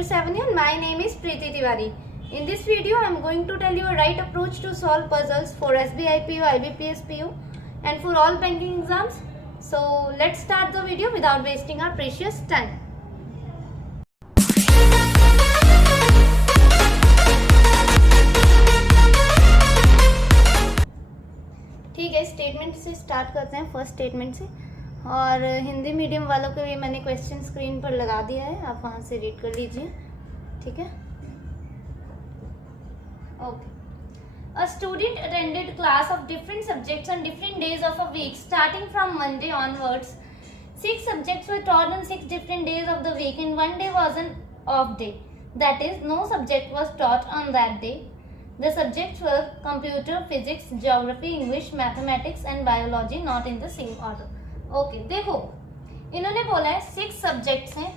Chapter 7 and my name is Preeti Tiwari. In this video I am going to tell you a right approach to solve puzzles for SBI PO, IBPS PO and for all banking exams. So let's start the video without wasting our precious time. ठीक है, statement से start करते हैं, first statement से। और Hindi medium वालों के लिए मैंने क्वेश्चन स्क्रीन पर लगा दिया है, आप वहाँ से रीड कर लीजिए। ठीक है, okay. A student attended class of different subjects on different days of a week, starting from Monday onwards. 6 subjects were taught on 6 different days of the week, and one day was an off day. That is, no subject was taught on that day. The subjects were computer, physics, geography, English, mathematics and biology, not in the same order. Okay, देखो इन्होंने बोला है 6 subjects हैं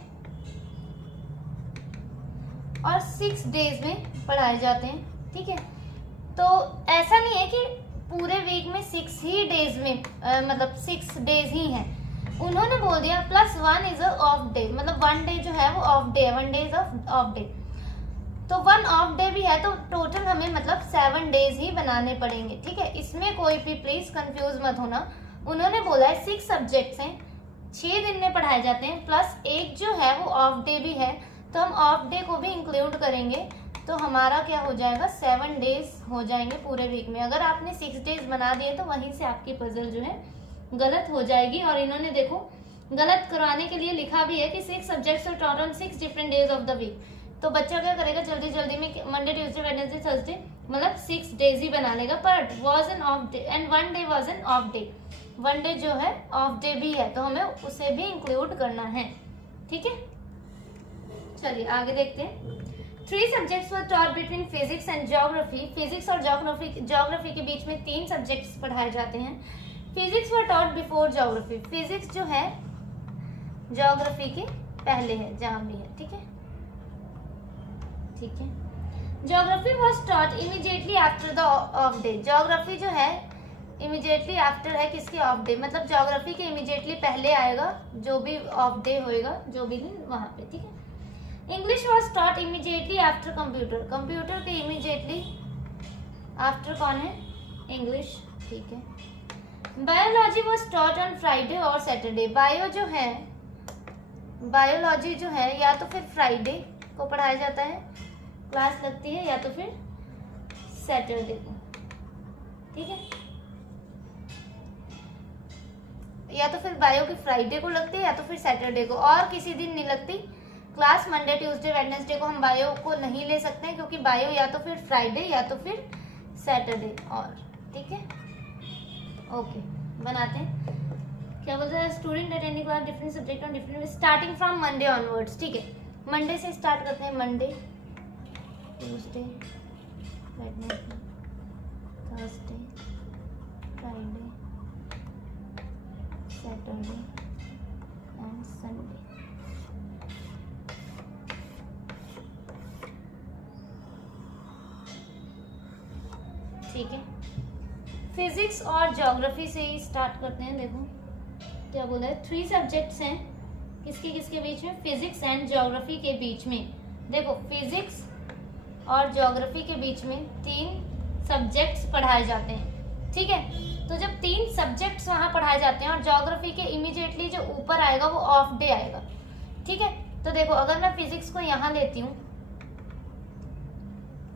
और 6 days में पढ़ाए जाते हैं। ठीक है, तो ऐसा नहीं है कि पूरे वीक में 6 ही डेज में मतलब 6 डेज ही हैं। उन्होंने बोल दिया +1 इज अ ऑफ डे, मतलब 1 डे जो है वो ऑफ डे है, 1 डे इज ऑफ डे। तो 1 ऑफ डे भी है, तो टोटल हमें मतलब 7 डेज ही बनाने पड़ेंगे। ठीक है, इसमें कोई भी प्लीज कंफ्यूज मत होना। उन्होंने बोला है 6 सब्जेक्ट्स हैं, 6 दिन में पढ़ाए जाते हैं, प्लस एक जो है वो ऑफ डे भी है, तो हम ऑफ डे को भी इंक्लूड करेंगे, तो हमारा क्या हो जाएगा 7 डेज हो जाएंगे पूरे वीक में। अगर आपने 6 डेज बना दिए तो वहीं से आपकी पजल जो है गलत हो जाएगी। और इन्होंने देखो गलत करवाने के लिए लिखा भी है कि 6 subjects are taught on 6 different days of the week. तो बच्चा क्या करेगा, जल्दी जल्दी में मंडे, ट्यूसडे, वेडनेसडे, थर्सडे मतलब 6 डेज ही बना लेगा। पर was an of day and 1 day was an of day, 1 day जो है ऑफ डे भी है, तो हमें उसे भी इंक्लूड करना है। ठीक है, चलिए आगे देखते हैं। 3 subjects were taught between physics and geography. Physics और ज्योग्राफी के बीच में 3 सब्जेक्ट्स पढ़ाए जाते हैं। Physics were taught before geography, physics जो है ज्योग्राफी के पहले है, जहां भी है। ठीक है, ठीक है। Geography was taught immediately after the of day, geography जो है इमीडिएटली आफ्टर है किसके, ऑफ डे, मतलब ज्योग्राफी के इमीडिएटली पहले आएगा जो भी ऑफ डे होएगा, जो भी दिन वहां पे। ठीक है। English was taught immediately after computer, computer के इमीडिएटली आफ्टर कौन है, इंग्लिश। ठीक है। Biology was taught on Friday और सैटरडे, बायो जो है बायोलॉजी जो है या तो फिर फ्राइडे को पढ़ाया जाता है, क्लास लगती है, या तो फिर सैटरडे को। ठीक है, या तो फिर बायो की फ्राइडे को लगती है या तो फिर सैटरडे को, और किसी दिन नहीं लगती क्लास। मंडे, ट्यूसडे, वेडनेसडे को हम बायो को नहीं ले सकते हैं, क्योंकि बायो या तो फिर फ्राइडे या तो फिर सैटरडे और। ठीक है, ओके, बनाते हैं। क्या बोलते हैं, student attending class different subject on different starting from Monday onwards. ठीक है, मंडे से स्टार्ट करते हैं, Monday, Tuesday, Wednesday, Thursday, Friday, Saturday and Sunday. ठीक है, फिजिक्स और ज्योग्राफी से ही स्टार्ट करते हैं। देखो क्या बोला है, 3 सब्जेक्ट्स हैं, किसके किसके बीच में, फिजिक्स एंड ज्योग्राफी के बीच में। देखो फिजिक्स और ज्योग्राफी के बीच में 3 सब्जेक्ट्स पढ़ाए जाते हैं। ठीक है, तो जब 3 सब्जेक्ट्स वहां पढ़ाए जाते हैं और ज्योग्राफी के इमीडिएटली जो ऊपर आएगा वो ऑफ डे आएगा। ठीक है, तो देखो अगर मैं फिजिक्स को यहाँ लेती हूँ,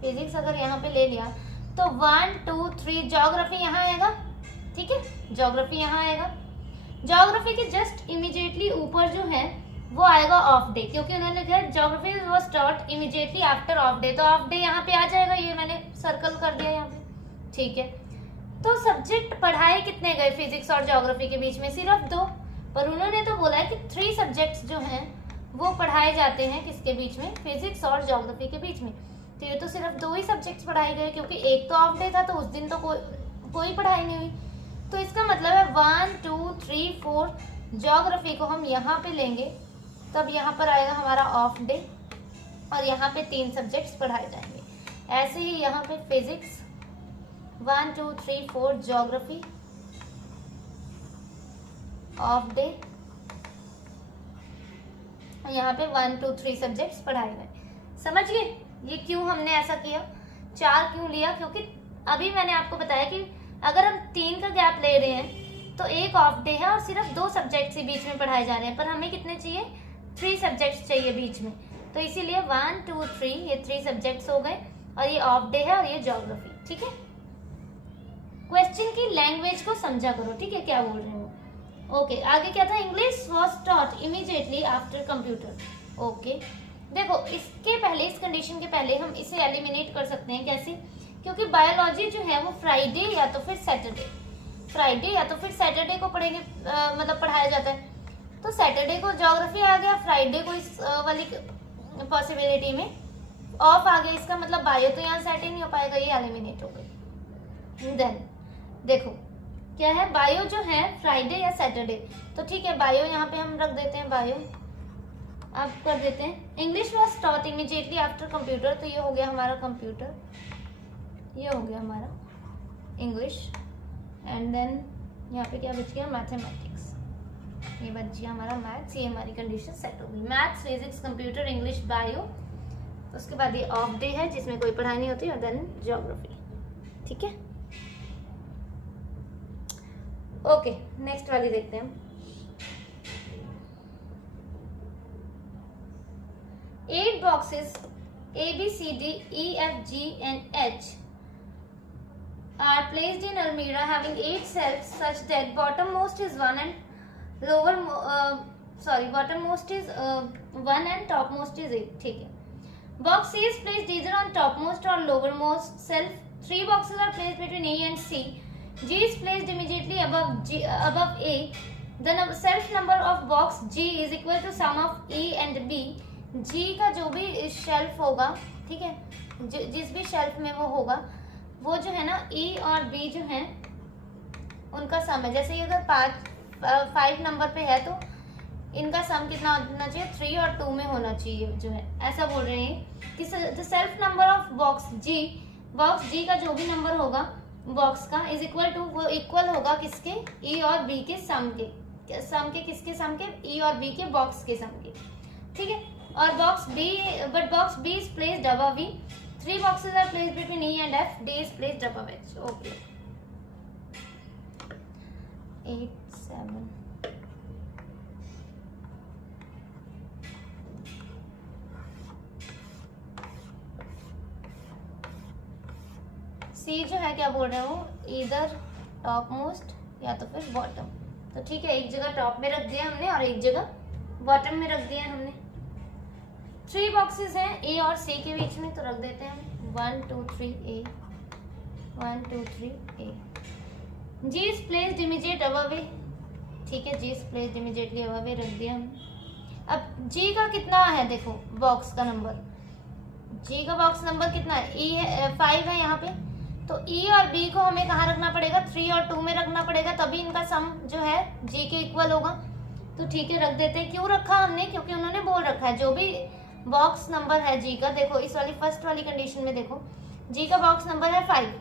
फिजिक्स अगर यहाँ पे ले लिया तो 1 2 3 ज्योग्राफी यहाँ आएगा। ठीक है, ज्योग्राफी यहाँ आएगा। ज्योग्राफी के जस्ट इमीडिएटली ऊपर जो है वो आएगा ऑफ डे, क्योंकि उन्होंने लिखा है geography was taught immediately after of day, तो ऑफ डे यहाँ पे आ जाएगा, ये मैंने सर्कल कर दिया यहाँ पे। ठीक है, तो सब्जेक्ट पढ़ाए कितने गए फिजिक्स और ज्योग्राफी के बीच में, सिर्फ 2, पर उन्होंने तो बोला है कि 3 सब्जेक्ट्स जो हैं वो पढ़ाए जाते हैं किसके बीच में, फिजिक्स और ज्योग्राफी के बीच में। तो ये तो सिर्फ 2 ही सब्जेक्ट्स पढ़ाए गए, क्योंकि एक तो ऑफ डे था, तो उस दिन तो कोई पढ़ाई नहीं हुई। तो इसका मतलब है 1 2 3 4 ज्योग्राफी को हम यहाँ पे लेंगे, तब यहाँ पर आएगा हमारा ऑफ डे, और यहाँ पे 3 सब्जेक्ट्स पढ़ाए जाएंगे। ऐसे ही यहाँ पे फिजिक्स 1 2 3 4 ज्योग्राफी ऑफ डे, यहाँ पे 1 2 3 सब्जेक्ट्स पढ़ाए गए। समझ गए ये क्यों हमने ऐसा किया, 4 क्यों लिया? क्योंकि अभी मैंने आपको बताया कि अगर हम 3 का गैप ले रहे हैं तो एक ऑफ डे है और सिर्फ 2 सब्जेक्ट्स ही बीच में पढ़ाए जा रहे हैं, पर हमें कितने चाहिए? 3 सब्जेक्ट्स चाहिए बीच में। तो इसीलिए 1 2 3 ये 3 सब्जेक्ट्स हो गए और ये ऑफ डे है और ये ज्योग्राफी। ठीक है, क्वेश्चन की लैंग्वेज को समझा करो, ठीक है, क्या बोल रहे हो। ओके, आगे क्या था? English was taught immediately after computer. Okay, देखो इसके पहले, इस कंडीशन के पहले हम इसे एलिमिनेट कर सकते हैं। कैसे? क्योंकि बायोलॉजी जो है वो फ्राइडे या तो फिर सैटरडे को पढ़ेंगे, मतलब पढ़ाया जाता है। तो सैटरडे को ज्योग्राफी आ गया, फ्राइडे को इस वाली पॉसिबिलिटी में ऑफ आ गया, इसका मतलब बायो तो यहाँ सेट ही नहीं हो पाएगा, ये एलिमिनेट हो गई। देन देखो क्या है, बायो जो है फ्राइडे या सैटरडे, तो ठीक है बायो यहाँ पे हम रख देते हैं, बायो आप कर देते हैं। English was taught immediately after computer, तो ये हो गया हमारा कंप्यूटर, ये हो गया हमारा इंग्लिश। एंड देन यहाँ पे क्या बच गया? मैथमेटिक्स, ये बच गया हमारा मैथ्स। ये हमारी कंडीशन सेट हो गई, maths, physics, computer, English, bio. उसके बाद ये ऑफ डे है जिसमें कोई पढ़ाई नहीं होती, और देन ज्योग्राफी। ठीक है, ओके, नेक्स्ट वाली देखते हैं। 8 boxes A, B, C, D, E, F, G and H are placed in almirah having 8 shelves such that bottommost is 1 and bottommost is 1 and topmost is 8. ठीक है, box C is placed either on topmost or lowermost shelf. 3 boxes are placed between A and C. G is placed immediately above A. The self number of box G is equal to sum of E and B. G का जो भी shelf होगा, ठीक है, जिस भी shelf में वो होगा, वो जो है ना E और B जो है उनका सम है। जैसे अगर 5 नंबर पे है तो इनका सम कितना होना चाहिए? 3 और 2 में होना चाहिए, जो है ऐसा बोल रहे हैं कि self number of box G का जो भी नंबर होगा बॉक्स का इज इक्वल टू, वो इक्वल होगा किसके? E और B के सम के। किसके सम के? E और B के बॉक्स के सम के। ठीक है, और box B is placed above E. 3 boxes are placed between E and F. D is placed above H. Okay. 8 7 C जो है क्या बोल रहे हो? इधर टॉप मोस्ट या तो फिर बॉटम। तो ठीक है, एक जगह टॉप में रख दिया हमने और एक जगह बॉटम में रख दिया हमने। 3 बॉक्सेस हैं A और C के बीच में, तो रख देते हैं 1 2 3 A, 1 2 3 A। G is placed immediate above A। ठीक है, G is placed immediately above A रख दिया हमने। अब G का कितना है? देखो बॉक्स का नंबर, G का बॉक्स नंबर कितना है? E है, 5 है यहाँ पे। तो E और B को हमें कहाँ रखना पड़ेगा? 3 और 2 में रखना पड़ेगा, तभी इनका सम जो है G के इक्वल होगा। तो ठीक है, रख देते हैं। क्यों रखा हमने? क्योंकि उन्होंने बोल रखा है जो भी बॉक्स नंबर है G का, देखो इस वाली फर्स्ट वाली कंडीशन में देखो G का बॉक्स नंबर है 5,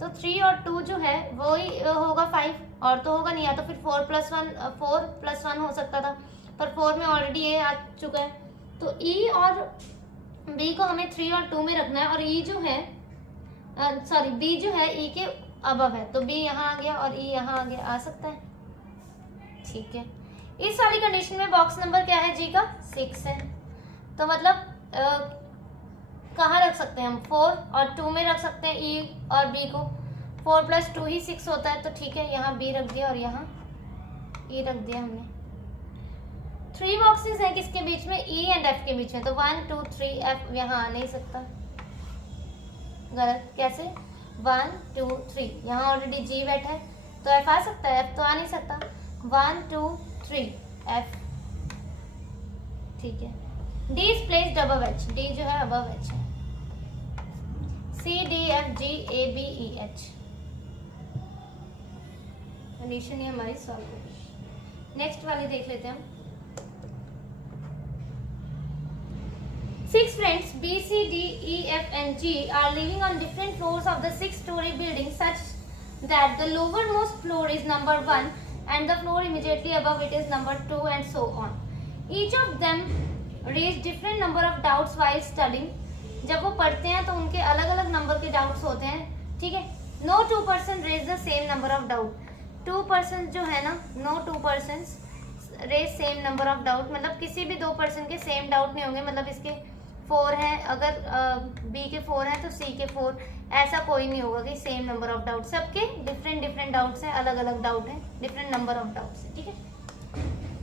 तो 3 और 2 जो है वो ही होगा 5, और तो होगा नहीं। या तो फिर 4 + 1 हो सकता था, पर 4 में ऑलरेडी A आ चुका है। तो E और B को हमें 3 और 2 में रखना है, और E जो है B जो है E के अबव है, तो B यहाँ आ गया और E यहाँ आ गया, आ सकता है। ठीक है, इस वाली कंडीशन में बॉक्स नंबर क्या है? G का 6 है। तो मतलब कहाँ रख सकते हैं हम? 4 और 2 में रख सकते हैं E और B को। 4 + 2 ही 6 होता है, तो ठीक है, यहाँ B रख दिया और यहाँ E रख दिया हमने। 3 बॉक्सेस हैं किसके बीच में? E एंड F के बीच में, तो 1 2 3 F यहाँ आ नहीं सकता, गलत। कैसे? 1 2 3, यहाँ ऑलरेडी G बैठा है, तो F आ सकता है, F तो आ नहीं सकता। 1 2 3 F। ठीक है, D is placed above H, D जो है above H है। C D F G A B E H, condition ये हमारी सॉल्व हो गई। नेक्स्ट वाली देख लेते हैं हम। 6 friends B C D E F and G are living on different floors of the 6-story building such that the lowermost floor is number 1 and the floor immediately above it is number 2 and so on. Each of them raise different number of doubts while studying, जब वो पढ़ते हैं तो उनके अलग अलग number के doubts होते हैं, ठीक है। No two person raise the same number of doubt, 2 person जो है ना, no 2 person raise same number of doubt, मतलब किसी भी 2 पर्सन के सेम डाउट नहीं होंगे, मतलब इसके 4 हैं, अगर बी के 4 हैं तो सी के 4, ऐसा कोई नहीं होगा कि सेम नंबर ऑफ डाउट, सबके डिफरेंट डिफरेंट डाउट्स हैं, अलग अलग डाउट हैं, डिफरेंट नंबर ऑफ डाउट्स हैं, ठीक है।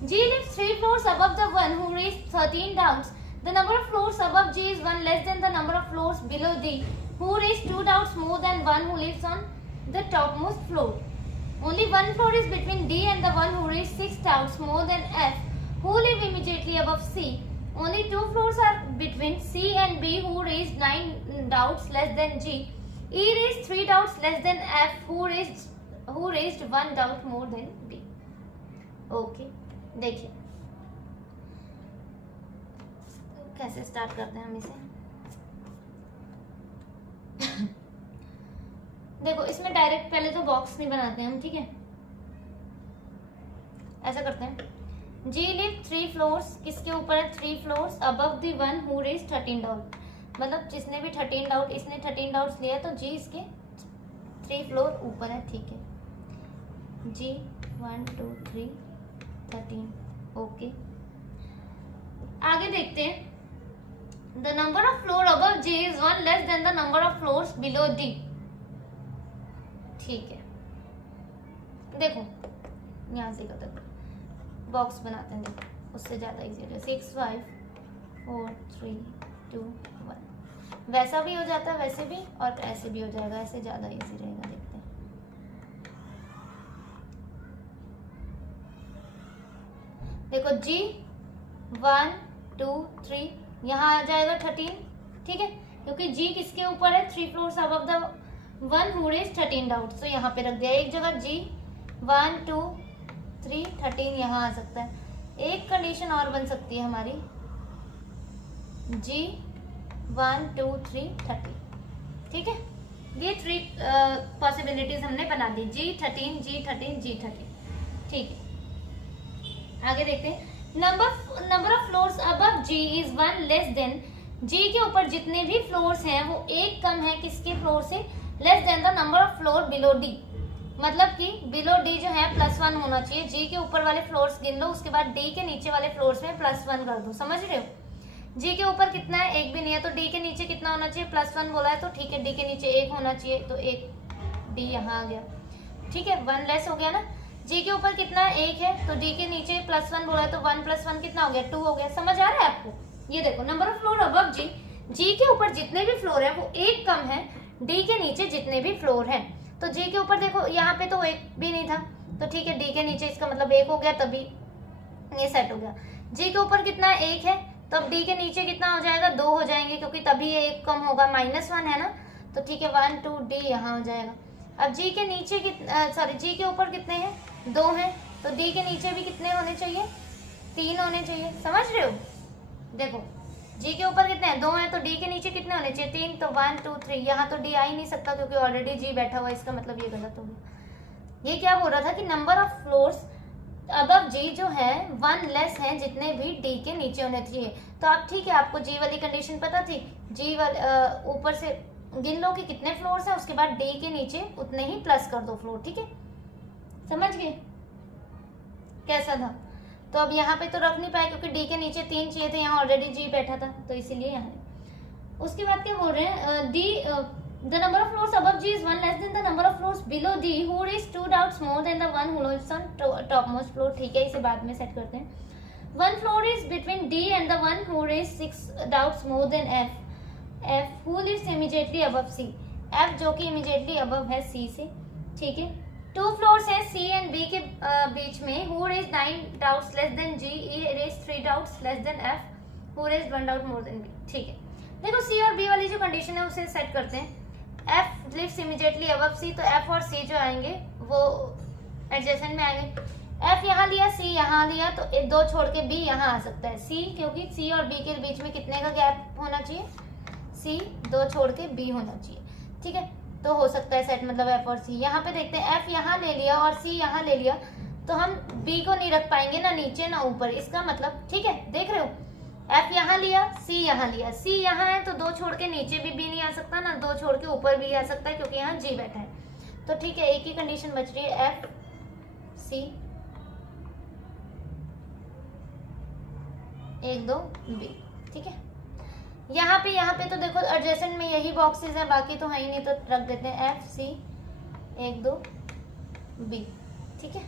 G lives 3 floors above the one who raised 13 doubts. The number of floors above G is 1 less than the number of floors below D, who raised 2 doubts more than one who lives on the topmost floor. Only 1 floor is between D and the one who raised 6 doubts more than F, who live immediately above C. Only 2 floors are between C and B, who raised 9 doubts less than G. E raised 3 doubts less than F, who raised 1 doubt more than B. Okay. देखिए कैसे start करते हैं हम इसे। देखो इसमें direct पहले तो बॉक्स नहीं बनाते हैं हम, ठीक है। ऐसा करते हैं, जी लिव 3 फ्लोर्स, किसके ऊपर है 3 floors, above the one who raise 13 doubt, मतलब जिसने भी 13 डाउट, इसने 13 डाउट्स लिया तो जी इसके 3 फ्लोर ऊपर है, ठीक है। G 1 2 3 13, okay. आगे देखते हैं, the number of floor above G is 1 less than the number of floors below D, ठीक है। देखो यहाँ से कब तक बॉक्स बनाते हैं, देखो उससे ज़्यादा इजी हो जाए, 6 5 4 3 2 1, वैसा भी हो जाता है वैसे भी, और ऐसे भी हो जाएगा, ऐसे ज़्यादा इजी रहेगा। देखते हैं, देखो जी 1 2 3 यहाँ आ जाएगा 13, ठीक है, क्योंकि जी किसके ऊपर है 3 floors above the one who raise 13 doubt, तो यहाँ पे रख दिया एक जगह जी 1 2 3 13 यहाँ आ सकता है। एक कंडीशन और बन सकती है हमारी, जी 1 2 3 13, ठीक है। ये 3 पॉसिबिलिटीज हमने बना दी, जी 13 जी 13 जी 13, ठीक है। आगे देखते हैं, number of floors above G is 1 less than, G के ऊपर जितने भी फ्लोर्स हैं वो एक कम है किसके फ्लोर से, less than the number of floor below D, मतलब कि बिलो डी जो है +1 होना चाहिए। जी के ऊपर वाले फ्लोर्स गिन लो, उसके बाद डी के नीचे वाले फ्लोर्स में +1 कर दो, समझ रहे हो। जी के ऊपर कितना है, एक भी नहीं है, तो डी के नीचे कितना होना चाहिए, +1 बोला है तो ठीक है, डी के नीचे 1 होना चाहिए, तो 1 डी यहाँ आ गया, ठीक है, 1 लेस हो गया ना। जी के ऊपर कितना है, 1 है, तो डी के नीचे +1 बोला है तो 1 + 1 कितना हो गया, 2 हो गया। समझ आ रहा है आपको। ये देखो, नंबर ऑफ फ्लोर अबव जी, जी के ऊपर जितने भी फ्लोर है वो एक कम है डी के नीचे जितने भी फ्लोर है। तो जी के ऊपर देखो यहाँ पे तो 1 भी नहीं था, तो ठीक है, डी के नीचे इसका मतलब 1 हो गया, तभी ये सेट हो गया। जी के ऊपर कितना है, 1 है, तो अब डी के नीचे कितना हो जाएगा, 2 हो जाएंगे, क्योंकि तभी ये 1 कम होगा, -1 है ना, तो ठीक है 1 2 डी यहाँ हो जाएगा। अब जी के नीचे जी के ऊपर कितने हैं, 2 हैं, तो डी के नीचे भी कितने होने चाहिए, 3 होने चाहिए। समझ रहे हो। देखो जी के ऊपर कितने हैं, 2 हैं, तो डी के नीचे कितने होने चाहिए, 3, तो 1 2 3, यहाँ तो डी आ ही नहीं सकता क्योंकि ऑलरेडी जी बैठा हुआ है, इसका मतलब ये गलत हो गया। ये क्या बोल रहा था कि नंबर ऑफ फ्लोर्स अबव जी जो है 1 लेस है जितने भी डी के नीचे होने चाहिए। तो आप ठीक है, आपको जी वाली कंडीशन पता थी, जी वाले ऊपर से गिन लो कि कितने फ्लोर्स हैं, उसके बाद डी के नीचे उतने ही प्लस कर दो फ्लोर, ठीक है। समझ गए कैसा था। तो अब यहाँ पे तो रख नहीं पाए क्योंकि डी के नीचे 3 चाहिए थे, यहाँ ऑलरेडी जी बैठा था, तो इसीलिए यहाँ। उसके बाद क्या बोल रहे हैं, D the number of floors above G is 1 less than the number of floors below D who raise 2 doubts more than the one who lives on top most floor, ठीक है, इसे बाद में सेट करते हैं। 1 floor is between D and the one who raise 6 doubts more than F who lives immediately above C, F जो कि immediately above है सी से, ठीक है। 2 फ्लोर्स है सी एंड बी के बीच में, who raise 9 doubts less than G, E raise 3 doubts less than F who raise 1 doubt more than B, ठीक है। देखो सी और बी वाली जो कंडीशन है उसे सेट करते हैं। एफ लिव्स इमीडिएटली अबव सी, तो एफ और सी जो आएंगे वो एडजेसेंट में आएंगे। एफ यहाँ लिया, सी यहाँ लिया, तो 2 छोड़ के बी यहाँ आ सकता है, सी, क्योंकि सी और बी के बीच में कितने का गैप होना चाहिए, सी, 2 छोड़ के बी होना चाहिए, ठीक है। तो हो सकता है सेट, मतलब एफ और सी। यहाँ पे देखते हैं, एफ यहाँ ले लिया और सी यहाँ ले लिया, तो हम बी को नहीं रख पाएंगे ना नीचे ना ऊपर, इसका मतलब, ठीक है, देख रहे हो, एफ यहाँ लिया, सी यहाँ लिया, सी यहाँ है तो दो छोड़ के नीचे भी बी नहीं आ सकता ना, दो छोड़ के ऊपर भी आ सकता है क्योंकि यहाँ जी बैठा है। तो ठीक है, एक ही कंडीशन बच रही है, एफ सी 1 2 बी। ठीक है, यहाँ पे तो देखो एडजेसेंट में यही बॉक्सेस हैं, बाकी तो है ही नहीं, तो रख देते हैं एफ सी 1 2 बी। ठीक है,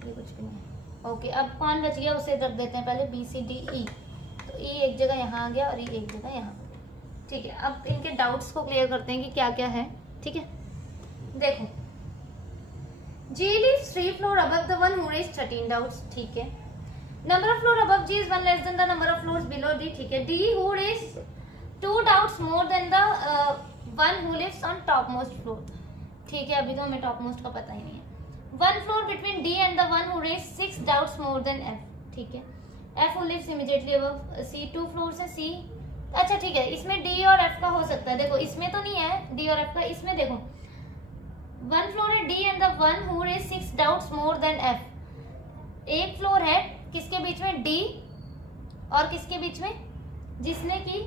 ये कुछ भी नहीं है। ओके, अब कौन बच गया उसे रख देते हैं पहले, बी सी डी ई। तो ई एक जगह यहाँ आ गया और ई एक जगह यहाँ। ठीक है, अब इनके डाउट्स को क्लियर करते हैं कि क्या क्या है। ठीक है, देखो, जी lives 3 floor above the one who raised 13 doubts। ठीक है, number of floor above G is 1 less than the number of floors below D. ठीक है, D who raised 2 doubts more than the one who lives on top most floor. ठीक है, अभी तो हमें top most का पता ही नहीं है। 1 floor between D and the one who raised 6 doubts more than F। ठीक है, F who lives immediately above C 2 floors है C। अच्छा ठीक है, इसमें D और F का हो सकता है। देखो इसमें तो नहीं है D और F का, इसमें देखो 1 floor है D and the one who raised 6 doubts more than F। एक फ्लोर है किसके बीच में, D और किसके बीच में, जिसने की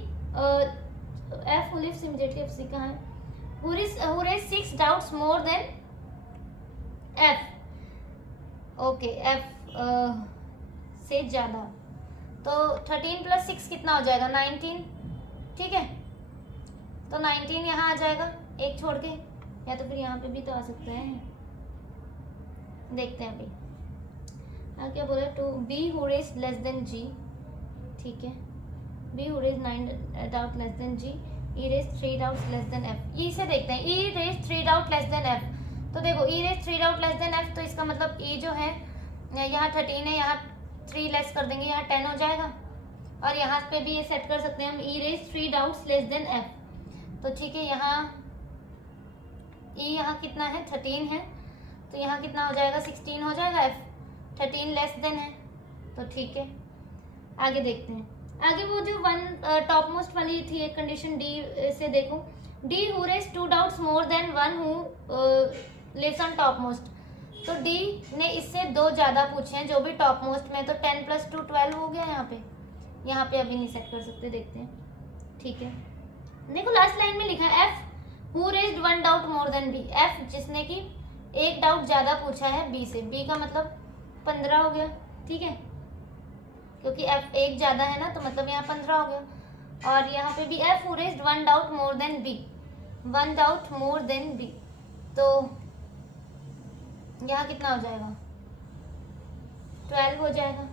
F who lives immediately above C कहाँ है, who raised 6 doubts more than F। Okay, F से ज्यादा, तो 13 + 6 कितना हो जाएगा, 19। ठीक है, तो 19 यहाँ आ जाएगा एक छोड़ के, या तो फिर यहाँ पे भी तो आ सकते हैं, देखते हैं अभी। क्या बोले, to B who raised less than G. ठीक है, B who raised 9 doubt less than G, E raised 3 doubts less than F. E से देखते हैं, E raised 3 doubt less than F. तो देखो E raise 3 doubt less than F, तो इसका मतलब ई जो है यहाँ 13 है, यहाँ 3 लेस कर देंगे, यहाँ 10 हो जाएगा। और यहाँ पे भी ये सेट कर सकते हैं हम, E raise 3 doubts less than F. तो ठीक है, यहाँ ई यहाँ कितना है, 13 है, तो यहाँ कितना हो जाएगा, 16 हो जाएगा। एफ 13 लेस देन है, तो ठीक है, आगे देखते हैं। आगे वो जो टॉप मोस्ट वाली थी एक कंडीशन, डी से देखो, D who raise 2 doubts more than one who lives on top most. तो डी ने इससे 2 ज्यादा पूछे हैं जो भी टॉप मोस्ट में, तो 10 + 2 12 हो गया। यहाँ पे अभी नहीं सेट कर सकते, देखते हैं। ठीक है, देखो लास्ट लाइन में लिखा है F who raised 1 doubt more than B. F जिसने की 1 डाउट ज्यादा पूछा है बी से, बी का मतलब 15 हो गया। ठीक है, क्योंकि एफ 1 ज्यादा है ना, तो मतलब यहाँ 15 हो गया। और यहाँ पे भी F who raised 1 doubt more than B, 1 doubt more than B, तो यहाँ कितना हो जाएगा, 12 हो जाएगा।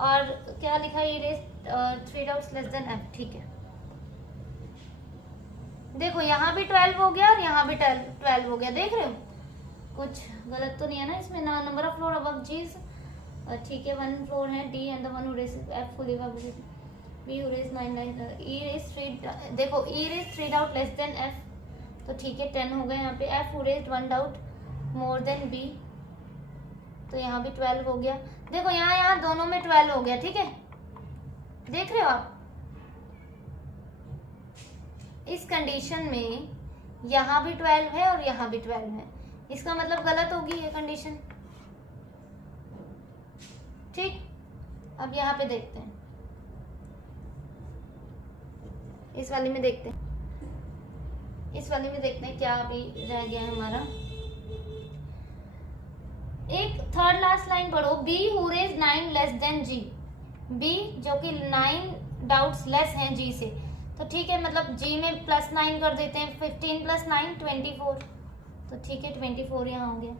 और क्या लिखा है, raise 3 doubts less than F. ठीक है, देखो यहाँ भी 12 हो गया और यहाँ भी 12 हो गया, देख रहे हो कुछ गलत तो नहीं है ना इसमें ना। Number of floor above Gs, ठीक है, 1 फ्लोर है D and the one who raise F fully above B who raise 9 E raise 3, देखो E raise 3 doubt less than F, तो ठीक है 10 हो गए यहाँ पे। F who raise 1 doubt more than B, तो यहाँ भी 12 हो गया। देखो यहाँ दोनों में 12 हो गया। ठीक है, देख रहे हो आप, इस कंडीशन में यहाँ भी 12 है और यहाँ भी 12 है, इसका मतलब गलत होगी ये कंडीशन। ठीक, अब यहाँ पे देखते हैं, इस वाली में देखते हैं, इस वाली में देखते हैं क्या अभी रह गया है हमारा। एक थर्ड लास्ट लाइन पढ़ो, B who raise 9 less than G. B जो कि 9 डाउट्स लेस हैं जी से, तो ठीक है, मतलब जी में +9 कर देते हैं, 15 + 9 24, तो ठीक है 24 यहाँ हो गया।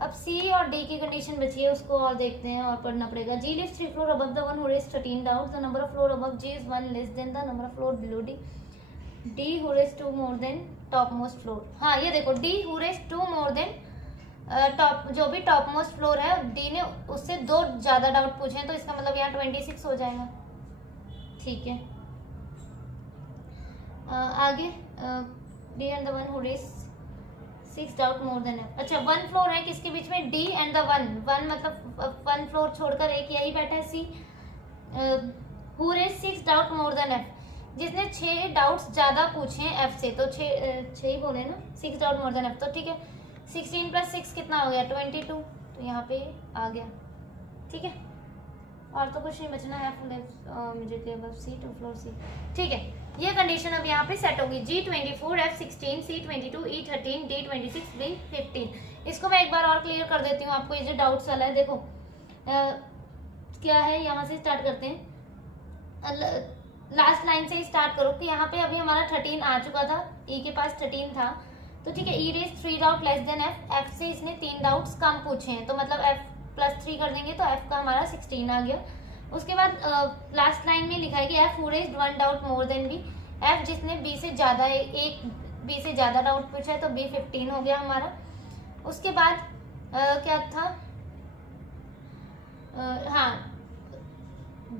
अब सी और डी की कंडीशन बची है, उसको और देखते हैं और पढ़ना पड़ेगा। G lives 3 floor above the one who raise 13 doubts, the number of floor above G is 1 less than the number of floor below D. D who raise 2 more than top most floor. हाँ ये देखो, D who raise 2 more than top, जो भी top most floor है D ने उससे 2 ज्यादा doubt पूछे हैं, तो इसका मतलब यहाँ 26 हो जाएगा। ठीक है, आगे D and the one who raise 6 doubt more than F. अच्छा 1 फ्लोर है किसके बीच में, डी एंड द वन मतलब 1 फ्लोर छोड़कर एक यही बैठा है C. Who raise 6 doubt more than F, जिसने 6 डाउट्स ज्यादा पूछे हैं एफ से, तो 6 ही बोले ना, 6 डाउट मोर देन एफ, तो ठीक है 16 + 6 कितना हो गया 22, तो यहाँ पे आ गया। ठीक है, और तो कुछ नहीं बचना है, immediately above C two floor C. ठीक है, ये कंडीशन अब यहाँ पे सेट होगी, G24, F16, C22, E13, D26, B15। इसको मैं एक बार और क्लियर कर देती हूँ आपको, ये जो डाउट्स वाला है। देखो क्या है, यहाँ से स्टार्ट करते हैं, लास्ट लाइन से स्टार्ट करो कि यहाँ पे अभी हमारा 13 आ चुका था, E के पास 13 था, तो ठीक है, E raise 3 doubt less than F, F से इसने 3 डाउट्स कम पूछे हैं, तो मतलब F +3 कर देंगे तो F का हमारा 16 आ गया। उसके बाद लास्ट लाइन में लिखा है कि F who raised 1 doubt more then B, F जिसने B से ज़्यादा B से ज़्यादा डाउट पूछा है, तो B 15 हो गया हमारा। उसके बाद क्या था, हाँ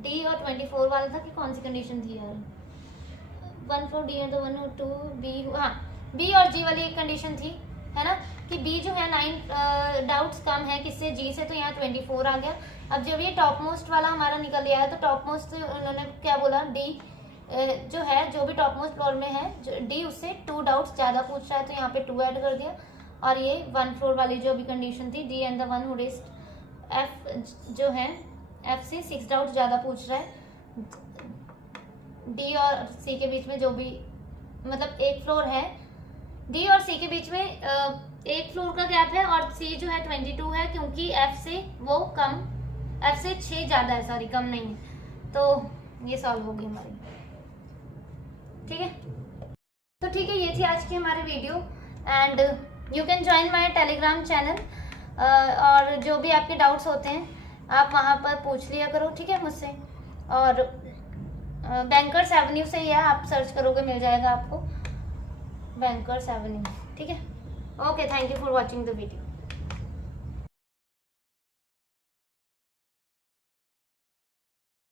D और 24 वाला था कि कौन सी कंडीशन थी यार, 1 for D and 1 or 2 B, हाँ B और G वाली एक कंडीशन थी, है ना, कि B जो है 9 डाउट्स कम है किससे, G से, तो यहाँ 24 आ गया। अब जब ये टॉप मोस्ट वाला हमारा निकल गया है, तो टॉप मोस्ट उन्होंने क्या बोला, D जो है, जो भी टॉप मोस्ट फ्लोर में है, जो D उससे 2 डाउट्स ज़्यादा पूछ रहा है, तो यहाँ पे 2 ऐड कर दिया। और ये 1 फ्लोर वाली जो भी कंडीशन थी, D and the one who raised F जो है F से 6 डाउट ज़्यादा पूछ रहा है, D और C के बीच में जो भी, मतलब एक फ्लोर है, D और C के बीच में एक फ्लोर का गैप है, और C जो है 22 है, क्योंकि F से वो कम, F से 6 ज़्यादा है, सॉरी कम नहीं है, तो ये सॉल्व होगी हमारी। ठीक है, तो ठीक है, ये थी आज की हमारी video, and you can join my Telegram channel, और जो भी आपके डाउट्स होते हैं आप वहाँ पर पूछ लिया करो, ठीक है, मुझसे। और बैंकर्स एवेन्यू से ही है, आप सर्च करोगे मिल जाएगा आपको, बैंकर्स एवेन्यू, ठीक है। Okay, thank you for watching the video.